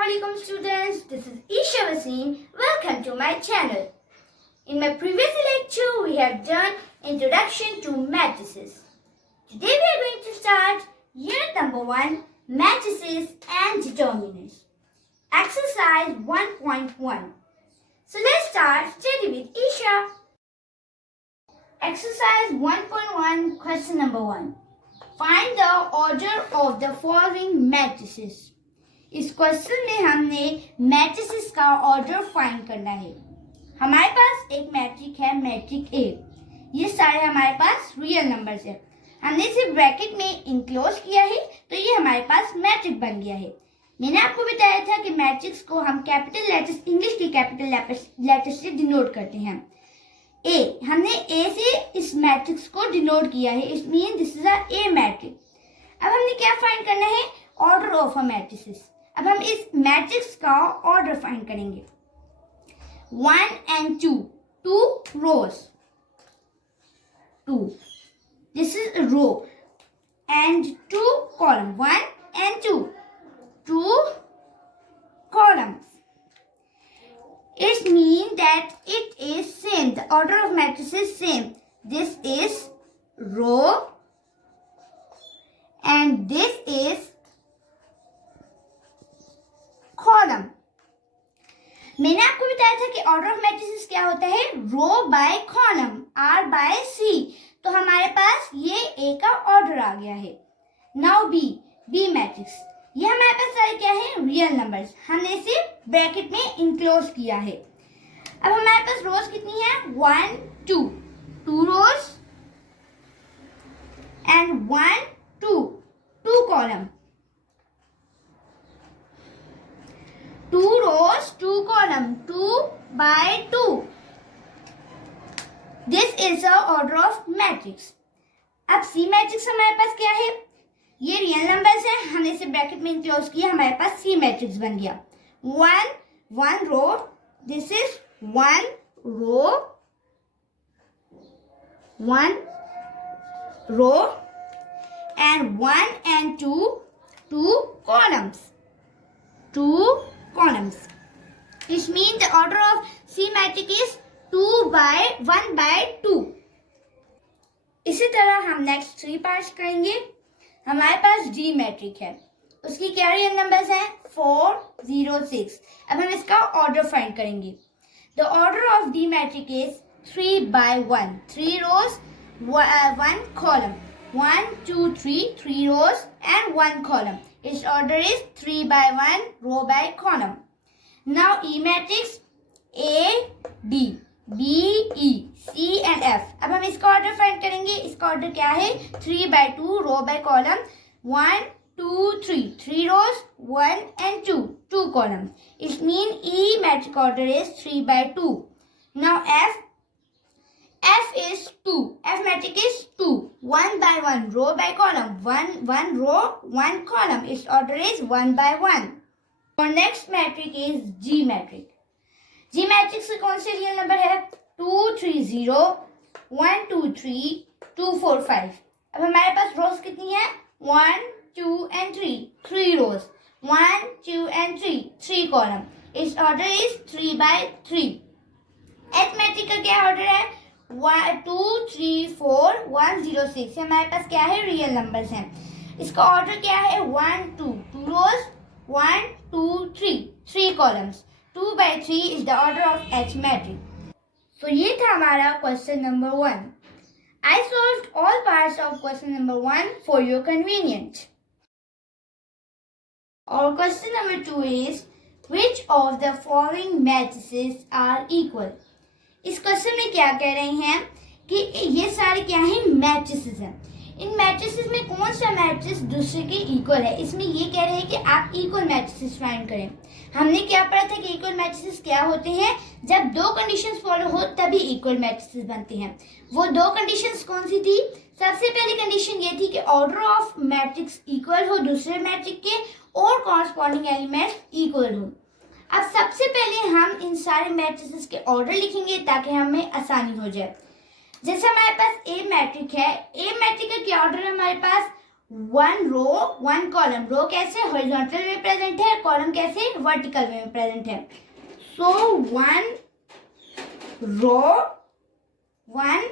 Assalamualaikum students, this is Isha Wasim. Welcome to my channel. In my previous lecture, we have done Introduction to Matrices. Today we are going to start Unit number 1, Matrices and Determinants. Exercise 1.1. So let's start study with Isha. Exercise 1.1, question number 1. Find the order of the following matrices. इस question में हमने matrices का order find करना है। हमारे पास एक matric है, matric ए। ये सारे हमारे पास रियल नंबर्स है। हमने इसे ब्रैकेट में इनक्लोज किया है तो ये हमारे पास मैट्रिक बन गया है। मैंने आपको बताया था कि मैट्रिक्स को हम कैपिटल लेटर्स, इंग्लिश के कैपिटल लेटर्स से डिनोट करते हैं। ए, हमने ए से इस मैट्रिक्स को डिनोट किया है। It mean this is a A matrix. अब हमने क्या फाइंड करना है? Order of a matrices. अब हम इस मैट्रिक्स का ऑर्डर फाइंड करेंगे। 1 and 2, 2 rows, 2, this is a row, and 2 column, 1 and 2, 2 columns. It means that it is same. The order of matrix is same. This is row and this is column. मैंने आपको बताया था कि order of matrices क्या होता है? रो by column, are bye सी। तो हमारे पास ये ए का ऑर्डर आ गया है। Now B matrix. ये हमारे पास सारे क्या है? Real numbers. हमने इसे ब्रैकेट में इनक्लोज किया है। अब हमारे पास रोज कितनी है? 1 2, 2 रोज and 1 2, 2 column. 2 rows, 2 column, 2 by 2. This is the order of matrix. अब C मैट्रिक्स हमारे पास क्या है? ये रियल नंबर्स है, हमने इसे ब्रैकेट में इनक्लोज किया, हमारे पास C मैट्रिक्स बन गया। 1 row, this is 1 row, 1 row and 1 and 2 columns, 2 columns. Which means the order of C matrix is 1 by 2. इसी तरह हम नेक्स्ट 3 पार्ट्स करेंगे। हमारे पास D मैट्रिक है, उसकी क्या रियल नंबर्स हैं? 4 0 6। अब हम इसका ऑर्डर फाइंड करेंगे। The order of D matrix is 3 by 1, 3 rows, 1 column, 1 2 3, 3 rows and 1 column. Its order is 3 by 1, row by column. Now E matrix, A, D, B, E, C and F. अब हम इसका order find करेंगे। इसका order क्या है? 3 by 2, row by column, 1 2 3, 3 rows, 1 and 2, 2 column. It means E matrix order is 3 by 2. Now F is 2. F matrix is 2. 1 by 1, row by column. 1 row, 1 column. Its order is 1 by 1. Our next matrix is G matrix. G matrix से कौन से real number है? 2 3 0, 1 2 3, 2 4 5. अब हमारे पास रोज कितनी है? 1 2 and 3, 3 rows. 1 2 and 3, 3 column. Its order is 3 by 3. H matrix का क्या ऑर्डर है? 2 3 4 1 0 6। हमारे पास क्या है? रियल नंबर्स हैं। इसका ऑर्डर क्या है? 1 2, 2 rows, 1 2 3, 3 columns. 2 by 3 is the order of H matrix. So ये था हमारा question number 1. I solved all parts of question number 1 for your convenience. Our question number 2 is, which of the following matrices are equal? इस question में क्या कह रहे हैं कि ये सारे क्या है? मैट्रिसेस हैं। इन मैट्रिसेस में कौन सा मैट्रिक्स दूसरे के इक्वल है? इसमें ये कह रहे हैं कि आप इक्वल मैट्रिसेस फाइंड करें। हमने क्या पढ़ा था कि इक्वल मैट्रिसेस क्या होते हैं? जब 2 कंडीशंस फॉलो हो तभी इक्वल मैट्रिसेस बनते हैं। वो 2 कंडीशंस कौन सी थी? सबसे पहली कंडीशन ये थी कि ऑर्डर ऑफ मैट्रिक्स इक्वल हो दूसरे मैट्रिक के और कॉरस्पॉन्डिंग एलिमेंट्स इक्वल हो। अब सबसे पहले हम इन सारे मैट्रिसेस के ऑर्डर लिखेंगे ताकि हमें आसानी हो जाए। जैसे हमारे पास ए मैट्रिक है, ए मैट्रिक का क्या ऑर्डर है? हमारे पास 1 रो 1 कॉलम। रो कैसे हॉरिजॉन्टल में प्रेजेंट है, कॉलम कैसे वर्टिकल में प्रेजेंट है। सो 1 row 1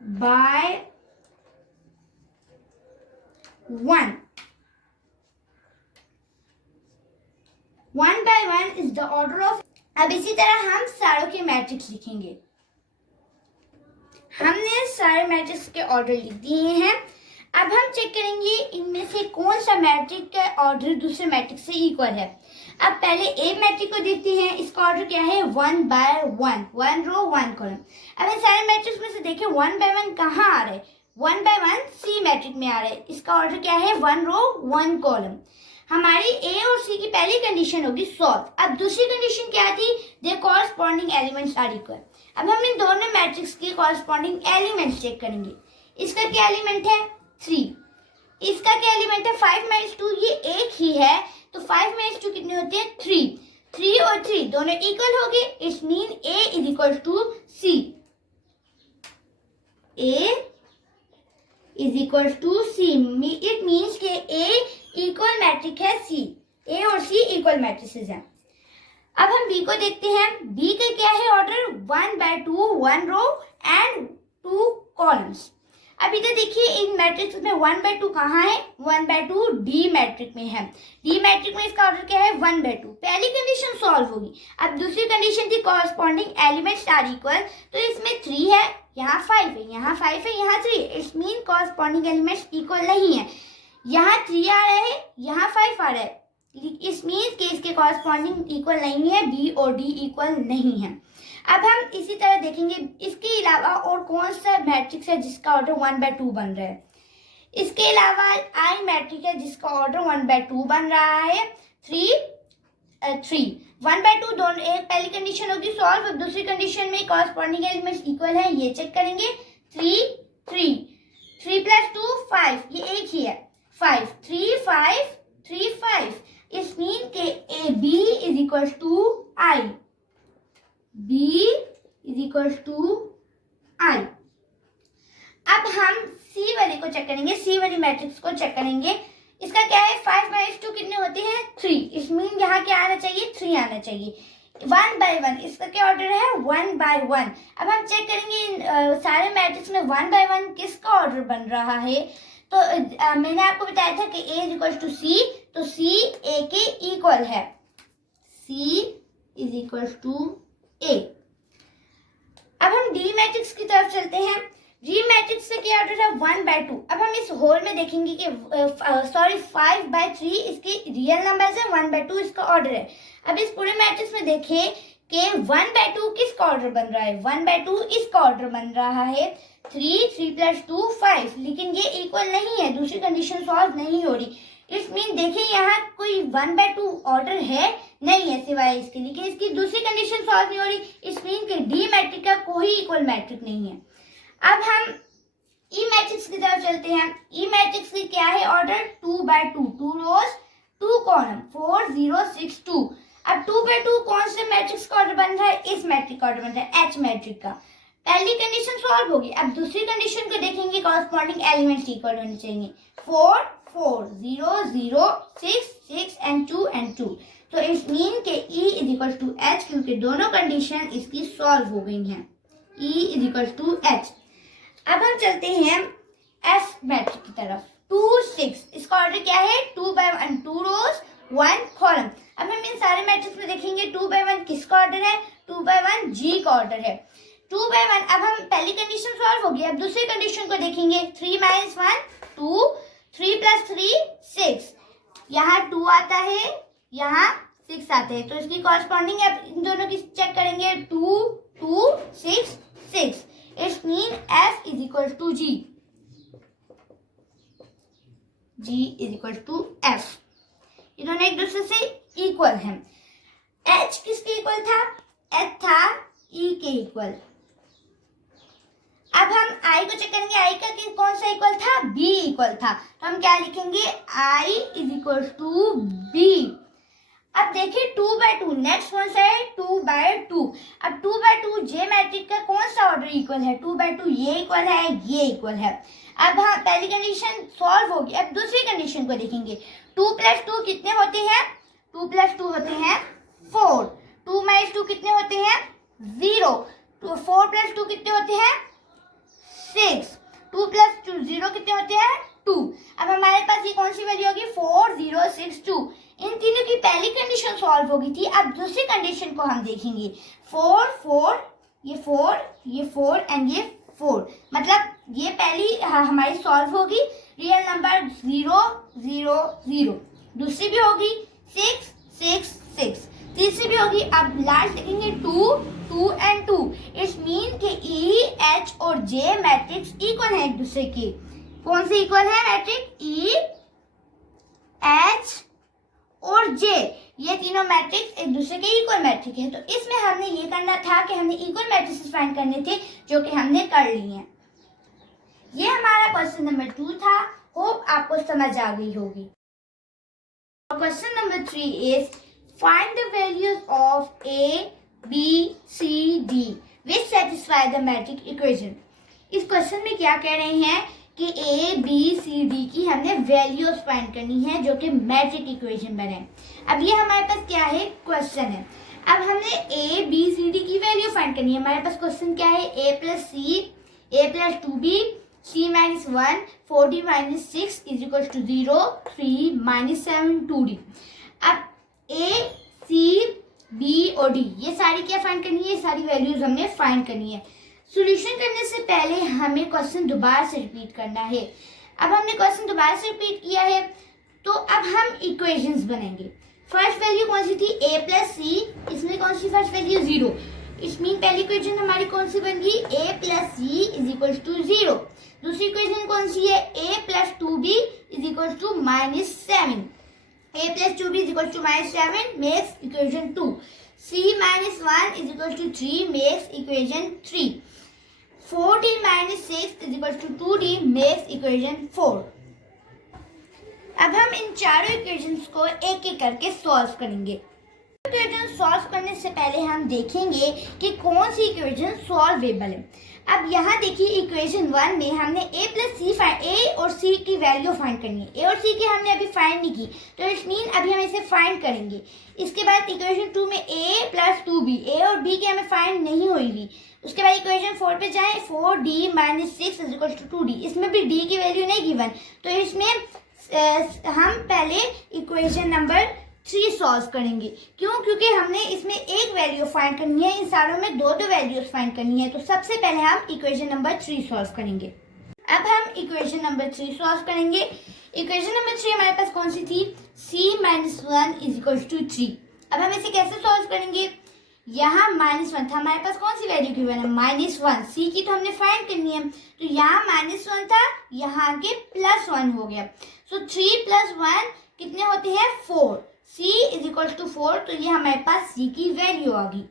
by 1 1 by 1 is the order of। अब इसी तरह हम सारों के मैट्रिक्स लिखेंगे। हमने सारे मैट्रिक्स के ऑर्डर लिख दिए हैं। अब हम चेक करेंगे इनमें से कौन सा मैट्रिक्स का ऑर्डर दूसरे मैट्रिक्स से इक्वल है। अब पहले ए मैट्रिक्स को देखते हैं, इसका ऑर्डर क्या है 1 by 1, 1 रो 1 कॉलम। अब इन सारे मैट्रिक्स में से देखिए 1 by 1 कहाँ आ रहा है, 1 by 1 सी मैट्रिक्स में आ रहा है। इसका ऑर्डर क्या है 1 रो 1 कॉलम। हमारी ए और सी की पहली कंडीशन होगी सॉल्व। अब दूसरी कंडीशन क्या थी, दे कॉरस्पॉन्डिंग एलिमेंट्स आर इक्वल। अब हम इन दोनों मैट्रिक्स के कॉरस्पॉन्डिंग एलिमेंट्स चेक करेंगे। इसका क्या एलिमेंट है 3, इसका क्या एलिमेंट है 5 माइनस 2, ये एक ही है तो 5 माइनस 2 कितने होते हैं 3। 3 और 3 दोनों इक्वल हो गए, it mean A is equal to C. A is equal to C, it means के ए इक्वल मैट्रिक है सी। ए और सी इक्वल मैट्रिसेस हैं। अब हम बी को देखते हैं। बी का क्या है order 1 by 2, 1 row and 2 columns. अब इधर देखिए इन मैट्रिक्स में 1 by 2 कहाँ है, 1 by 2 डी मैट्रिक में है। डी मैट्रिक में इसका ऑर्डर क्या है 1 by 2। पहली कंडीशन सॉल्व होगी। अब दूसरी कंडीशन थी कॉरस्पॉन्डिंग एलिमेंट्स आर इक्वल, तो इसमें 3 है, यहाँ 5 है, यहाँ 5 है, यहाँ 3। It's mean corresponding elements equal नहीं है। यहाँ 3 आ रहा है, यहाँ 5 आ रहा है, इस मीन्स के इसके कॉरस्पॉन्डिंग इक्वल नहीं है, बी और डी इक्वल नहीं है। अब हम इसी तरह देखेंगे इसके अलावा और कौन सा मैट्रिक्स है जिसका ऑर्डर 1 by 2 बन रहा है। इसके अलावा आई मैट्रिक्स है जिसका ऑर्डर 1 by 2 बन रहा है। 1 by 2 दोनों, एक पहली कंडीशन होगी सॉल्व, और दूसरी कंडीशन में कॉरस्पॉन्डिंग एलिमेंट्स इक्वल है, ये चेक करेंगे। 3 प्लस 2 5, ये एक ही है 5, 3 5 3 5। इस मीन के A B is equal to I, B is equal to I. अब हम सी वाले को चेक करेंगे, सी वाली मैट्रिक्स को चेक करेंगे। इसका क्या है 5 माइनस 2 कितने होते हैं 3। इस मीन यहाँ क्या आना चाहिए 3 आना चाहिए। 1 by 1, इसका क्या ऑर्डर है 1 by 1। अब हम चेक करेंगे सारे मैट्रिक्स में 1 by 1 किसका ऑर्डर बन रहा है। तो मैंने आपको बताया था कि A is equal to C, तो C A के इक्वल है, C is equal to A। अब हम डी मैट्रिक्स की तरफ चलते हैं। डी मैट्रिक्स से क्या ऑर्डर है 1 by 2। अब हम इस होल में देखेंगे कि 5 by 3 इसके रियल नंबर्स है, 1 by 2 इसका ऑर्डर है। अब इस पूरे मैट्रिक्स में देखें कि 1 by 2 किसका ऑर्डर बन रहा है, 1 by 2 इसका ऑर्डर बन रहा है। 3 प्लस 2 5, लेकिन ये इक्वल नहीं है, दूसरी कंडीशन सॉल्व नहीं हो रही। इस मीन देखिए यहाँ कोई 1 by 2 ऑर्डर है नहीं है सिवाय इसके, लेकिन इसकी दूसरी कंडीशन सॉल्व नहीं हो रही। इस मीन के डी मैट्रिक का कोई इक्वल मैट्रिक नहीं है। अब हम ई मैट्रिक्स की तरफ चलते हैं। ई मैट्रिक्स की क्या है ऑर्डर 2 by 2, 2 रोज 2 कॉलम, 4 0 6 2। अब 2 by 2 कौन से मैट्रिक्स का ऑर्डर बन रहा है, इस मैट्रिक का ऑर्डर बन रहा है, एच मैट्रिक का। पहली कंडीशन सॉल्व होगी। अब दूसरी कंडीशन को देखेंगे, कॉरस्पॉन्डिंग एलिमेंट्स इक्वल होने चाहिए। 4 4 0 0 6 6 and 2 and 2। तो इस मीन के E is equal to H, क्योंकि दोनों कंडीशन इसकी सॉल्व हो गई हैं। E is equal to H. अब हम चलते हैं एस मैट्रिक की तरफ। 2 6, इसका ऑर्डर क्या है 2 by 1, 2 रोज 1 कॉलम। अब हम इन सारे मैट्रिक्स में देखेंगे 2 by 1 किसका ऑर्डर है, 2 by 1 जी का ऑर्डर है। 2 by 1, अब हम पहली कंडीशन सॉल्व होगी। अब दूसरी कंडीशन को देखेंगे, 3 minus 1 2, 3 plus 3 6, यहाँ 2 आता है, यहाँ 6 आते हैं, तो इसकी कॉरस्पॉन्डिंग अब इन दोनों की चेक करेंगे। 2 2 6 6, it's mean F is equal to G, G is equal to F. ये दोनों एक दूसरे से इक्वल हैं। एच किसके इक्वल था, एच था ई के इक्वल। अब हम आई को चेक करेंगे, आई का कौन सा इक्वल था, बी इक्वल था, तो हम क्या लिखेंगे, I is equal to be. अब देखिए 2/2, नेक्स्ट कौन सा है 2/2। अब 2/2 जे मैट्रिक्स का कौन सा ऑर्डर इक्वल है 2/2, ये इक्वल है, ये इक्वल है। अब हाँ पहली कंडीशन सॉल्व होगी। अब दूसरी कंडीशन को देखेंगे। 2 + 2 कितने होते हैं 2 + 2 होते हैं 4। 2 - 2 कितने होते हैं 0। 4 + 2 कितने होते हैं 6। 2 + 2 0 कितने होते हैं 2। अब हमारे पास ये कौन सी वैल्यू होगी 4 0 6 2। इन तीनों की पहली कंडीशन सॉल्व हो गई थी। अब दूसरी कंडीशन को हम देखेंगे। 4 4 ये 4 एंड ये 4, मतलब ये पहली हमारी सॉल्व होगी। Real number 0 0 0। दूसरी भी होगी 6 6 6। तीसरी भी होगी। अब लास्ट देखेंगे 2 2 एंड 2। इट्स मीन कि ई एच और जे मैट्रिक्स इक्वल है एक दूसरे के। कौन से इक्वल है मैट्रिक्स ई एच और जे, ये तीनों मैट्रिक्स एक दूसरे के इक्वल मैट्रिक है। तो इसमें हमने ये करना था कि हमने इक्वल मैट्रिक्स फाइंड करने थे, जो कि हमने कर लिए हैं। ये हमारा क्वेश्चन नंबर 2 था। होप आपको समझ आ गई होगी। Question number 3 is find the values of A B C D which satisfy the matrix equation. इस क्वेश्चन में क्या कह रहे हैं कि ए बी सी डी की हमने वैल्यूज फाइंड करनी है जो कि मैट्रिक इक्वेशन बने। अब ये हमारे पास क्या है क्वेश्चन है। अब हमने ए बी सी डी की वैल्यू फाइंड करनी है। हमारे पास क्वेश्चन क्या है a + c a + 2b c - 1 4d - 6 = 0 3 - 7 2d। अब a c b और d ये सारी क्या फाइंड करनी है, ये सारी वैल्यूज हमने फाइंड करनी है। सॉल्यूशन करने से पहले हमें क्वेश्चन दोबारा से रिपीट करना है। अब हमने क्वेश्चन दोबारा से रिपीट किया है, तो अब हम इक्वेशंस बनेंगे। फर्स्ट वैल्यू कौन सी थी a + c, इसमें कौन सी फर्स्ट वैल्यू 0। इसमें पहली इक्वेशन हमारी कौन सी बन गई a + c = 0। दूसरी इक्वेशन कौन सी है a + 2b = -7। a + 2b = -7 makes equation 2। c - 1 = 3 makes equation 3। 4d - 6 = 2d makes equation 4। अब हम इन चारों इक्वेशंस को एक एक करके सॉल्व करेंगे। इक्वेशन सॉल्व करने से पहले हम देखेंगे कि कौन सी इक्वेशन सॉल्वेबल है। अब यहाँ देखिए इक्वेशन 1 में हमने a + c a और c की वैल्यू फाइंड करनी है। a और c की हमने अभी फाइंड नहीं की, तो इट मीन अभी हम इसे फाइंड करेंगे। इसके बाद इक्वेशन 2 में a + 2b, a और b की हमें फाइंड नहीं हुई। उसके बाद इक्वेशन 4 पे जाएं 4d - 6 = 2d। इसमें भी d की वैल्यू नहीं गिवन, तो इसमें हम पहले इक्वेशन नंबर 3 सॉल्व करेंगे। क्यों? क्योंकि हमने इसमें एक वैल्यू फाइंड करनी है, इन सारों में दो वैल्यूज फाइंड करनी है। तो सबसे पहले हम इक्वेशन नंबर 3 सॉल्व करेंगे। अब हम इक्वेशन नंबर 3 सॉल्व करेंगे। इक्वेशन नंबर 3 हमारे पास कौन सी थी c - 1 = 3। अब हम इसे कैसे सॉल्व करेंगे। यहाँ -1 था, हमारे पास कौन सी वैल्यू की है -1। c की तो हमने फाइंड करनी है, तो यहाँ -1 था, यहाँ के +1 हो गया। सो 3 + 1 कितने होते हैं 4। c = 4, तो ये हमारे पास c की वैल्यू आ गई।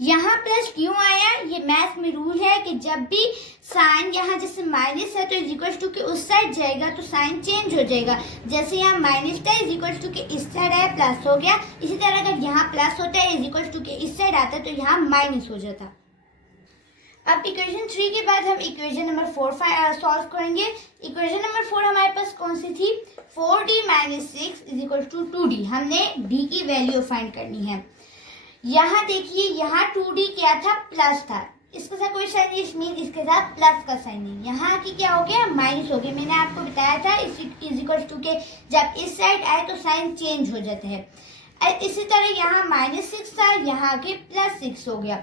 यहाँ प्लस क्यों आया, ये मैथ में रूल है कि जब भी साइन यहाँ जैसे माइनस है तो इक्वल टू के उस साइड जाएगा तो साइन चेंज हो जाएगा। जैसे यहाँ माइनस था इक्वल टू के इस साइड है प्लस हो गया, इसी तरह अगर यहाँ प्लस होता है इक्वल टू के इस साइड आता है तो यहाँ माइनस हो जाता। अब इक्वेशन 3 के बाद हम इक्वेशन नंबर 4 सॉल्व करेंगे। इक्वेशन नंबर 4 हमारे पास कौन सी थी 4d - 6 = 2d। हमने d की वैल्यू फाइंड करनी है। यहाँ देखिए यहाँ 2d क्या था प्लस था, इसके साथ कोई साइन नहीं, मीन इसके साथ प्लस का साइन नहीं। यहाँ की क्या हो गया माइनस हो गया। मैंने आपको बताया था इक्वल टू के जब इस साइड आए तो साइन चेंज हो जाते हैं। इसी तरह यहाँ -6 था, यहाँ के +6 हो गया।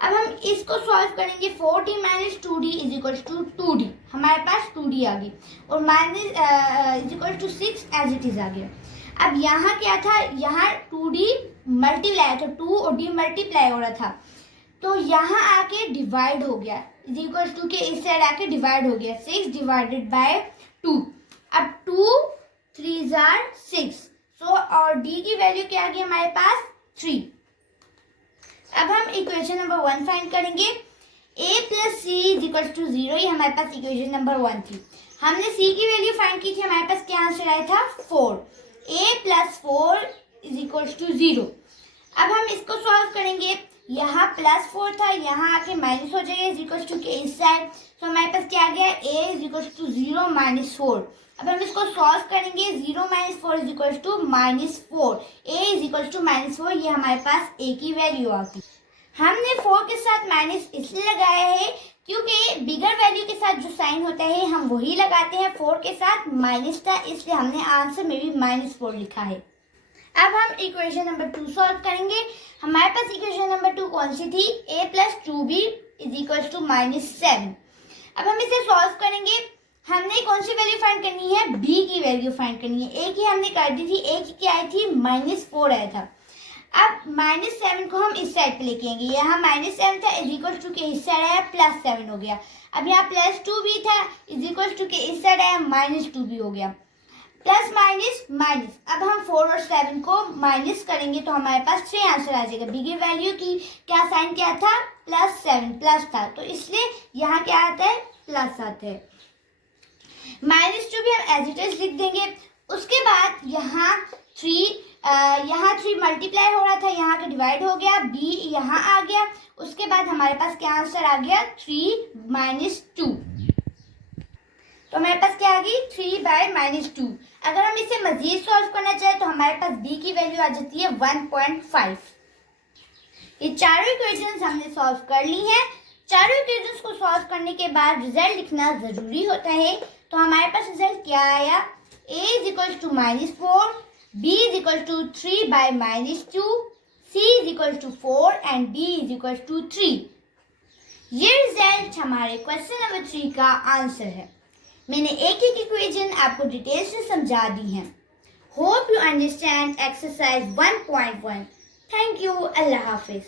अब हम इसको सॉल्व करेंगे। 4d - 2d = 2d, हमारे पास 2d आ गई और -6 एज इट इज आ गया। अब यहाँ क्या था, यहाँ 2d मल्टीप्लाई था, 2 और d मल्टीप्लाई हो रहा था, तो यहाँ आके डिवाइड हो गया इक्वल टू के इस साइड आके डिवाइड हो गया 6 / 2। अब 2 3 = 6, सो और d की वैल्यू क्या आ गई हमारे पास 3। अब हम इक्वेशन नंबर 1 फाइंड करेंगे। a + c = 0, ये हमारे पास इक्वेशन नंबर 1 थी। हमने c की वैल्यू फाइंड की थी, हमारे पास क्या आंसर आया था 4। a + 4 is equals to 0। अब हम इसको सॉल्व करेंगे। यहाँ +4 था, यहाँ आके माइनस हो जाएगा इज इक्वल्स टू के इस साइड। तो हमारे पास क्या आ गया, a इज इक्वल्स टू 0 -4। अब हम इसको सॉल्व करेंगे। 0 - 4 is equals to -4, a is equals to -4। ये हमारे पास a की वैल्यू आ गई। हमने 4 के साथ माइनस इसलिए लगाया है क्योंकि बिगर वैल्यू के साथ जो साइन होता है हम वही लगाते हैं। 4 के साथ माइनस था इसलिए हमने आंसर में भी -4 लिखा है। अब हम इक्वेशन नंबर 2 सॉल्व करेंगे। हमारे पास इक्वेशन नंबर 2 कौन सी थी, a + 2b is equals to -7। अब हम इसे सॉल्व करेंगे। हमने कौन सी वैल्यू फाइंड करनी है, b की वैल्यू फाइंड करनी है। a की हमने कर दी थी, a की क्या आई थी, -4 आया था। अब -7 को हम इस साइड पे लेके आएंगे। यहाँ -7 था इज इक्वल टू के इस साइड आया +7 हो गया। अब यहाँ +2 भी था इज इक्वल टू के इस साइड आया -2 भी हो गया। Plus minus minus. अब हम 4 और 7 को माइनस करेंगे तो हमारे पास 3 आंसर आ जाएगा। बिगर वैल्यू की क्या साइन क्या था, +7 प्लस था, तो इसलिए यहाँ क्या आता है, प्लस आता है। -2 भी हम एज इट इज लिख देंगे। उसके बाद यहाँ 3 मल्टीप्लाई हो रहा था, यहाँ का डिवाइड हो गया, b यहाँ आ गया। उसके बाद हमारे पास क्या आंसर आ गया, 3 - 2। तो हमारे पास क्या आ गई, 3/-2। अगर हम इसे मजीद सॉल्व करना चाहें तो हमारे पास b की वैल्यू आ जाती है 1.5। ये चारों इक्वेशंस हमने सॉल्व कर ली हैं। चारों इक्वेशंस को सॉल्व करने के बाद रिजल्ट लिखना जरूरी होता है। तो हमारे पास रिजल्ट क्या आया, a is equal to -4, b is equal to 3/-2, c is equal to 4 and d is equal to 3। ये रिजल्ट हमारे क्वेश्चन नंबर 3 का आंसर है। मैंने एक एक इक्वेशन आपको डिटेल से समझा दी है। Hope you understand exercise 1.1। Thank you. Allah Hafiz.